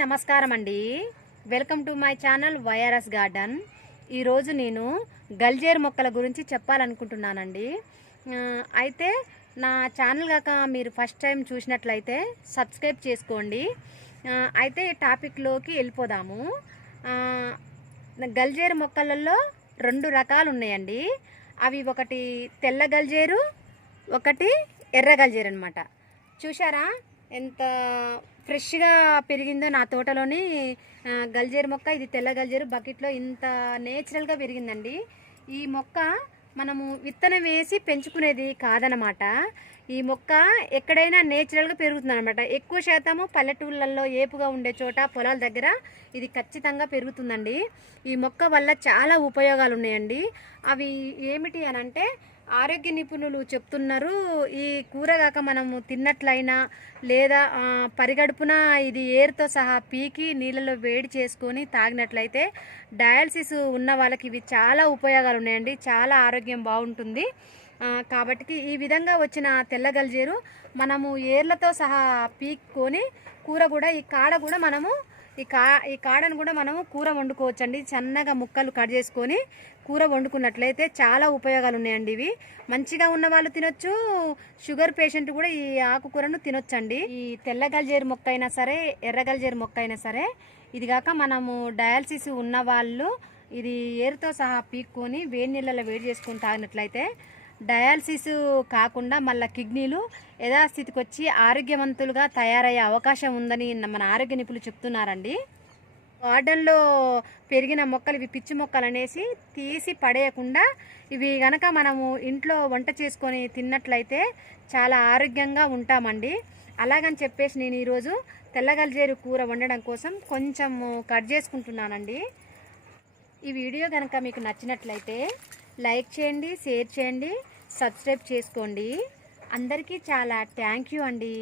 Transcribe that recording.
నమస్కారం అండి. Welcome to my channel YRS garden. ఈరోజు నేను గల్జేరు మొక్కల గురించి చెప్పాలనుకుంటున్నానండి. అయితే నా ఛానల్ కాక మీరు ఫస్ట్ టైం చూసినట్లయితే సబ్స్క్రైబ్ చేసుకోండి. అయితే టాపిక్లోకి వెళ్ళిపోదాము. గల్జేరు మొక్కలలో 2 రకాలు ఉన్నాయండి. అవి ఒకటి తెల్ల గల్జేరు, ఒకటి ఎర్ర గల్జేరు అనమాట. చూసారా ఎంత ఫ్రెష్గా పెరిగిందో నా తోటలోని గల్జేరు మొక్క. ఇది తెల్ల గల్జేరు బకెట్లో ఇంత నేచురల్గా పెరిగిందండి. ఈ మొక్క మనము విత్తనం వేసి పెంచుకునేది కాదనమాట. ఈ మొక్క ఎక్కడైనా నేచురల్గా పెరుగుతుంది అనమాట. ఎక్కువ శాతము పల్లెటూళ్ళల్లో ఏపుగా ఉండే చోట పొలాల దగ్గర ఇది ఖచ్చితంగా పెరుగుతుందండి. ఈ మొక్క వల్ల చాలా ఉపయోగాలు ఉన్నాయండి. అవి ఏమిటి అని అంటే, ఆరోగ్య నిపుణులు చెప్తున్నారు, ఈ కూరగాక మనము తిన్నట్లయినా లేదా పరిగడుపున ఇది ఏరుతో సహా పీకి నీళ్ళలో వేడి చేసుకొని తాగినట్లయితే డయాలసిస్ ఉన్న వాళ్ళకి ఇవి చాలా ఉపయోగాలు ఉన్నాయండి. చాలా ఆరోగ్యం బాగుంటుంది. కాబట్టి ఈ విధంగా వచ్చిన తెల్ల గల్జేరు మనము ఏర్లతో సహా పీక్కొని కూర కూడా ఈ కాడ కూడా మనము ఈ కాడను కూడా మనము కూర వండుకోవచ్చండి. సన్నగా ముక్కలు కట్ చేసుకొని కూర వండుకున్నట్లయితే చాలా ఉపయోగాలు ఉన్నాయండి. ఇవి మంచిగా ఉన్న వాళ్ళు తినొచ్చు, షుగర్ పేషెంట్ కూడా ఈ ఆకుకూరను తినొచ్చండి. ఈ తెల్ల గల్జేరు మొక్క అయినా సరే, ఎర్ర గల్జేరు మొక్క అయినా సరే, ఇది కాక మనము డయాలసిస్ ఉన్న వాళ్ళు ఇది ఏరుతో సహా పీక్కొని వేడి నీళ్ళలో వేడి చేసుకొని తాగినట్లయితే డయాలసిస్ కాకుండా మళ్ళీ కిడ్నీలు యథాస్థితికి వచ్చి ఆరోగ్యవంతులుగా తయారయ్యే అవకాశం ఉందని మన ఆరోగ్య నిపుణులు చెప్తున్నారండి. గార్డెన్లో పెరిగిన మొక్కలు ఇవి పిచ్చి మొక్కలు అనేసి తీసి పడేయకుండా ఇవి కనుక మనము ఇంట్లో వంట చేసుకొని తిన్నట్లయితే చాలా ఆరోగ్యంగా ఉంటామండి. అలాగని చెప్పేసి నేను ఈరోజు తెల్ల గల్జేరు కూర వండడం కోసం కొంచెం కట్ చేసుకుంటున్నానండి. ఈ వీడియో కనుక మీకు నచ్చినట్లయితే లైక్ చేయండి, షేర్ చేయండి, సబ్స్క్రైబ్ చేసుకోండి. అందరికీ చాలా థ్యాంక్ యూ అండి.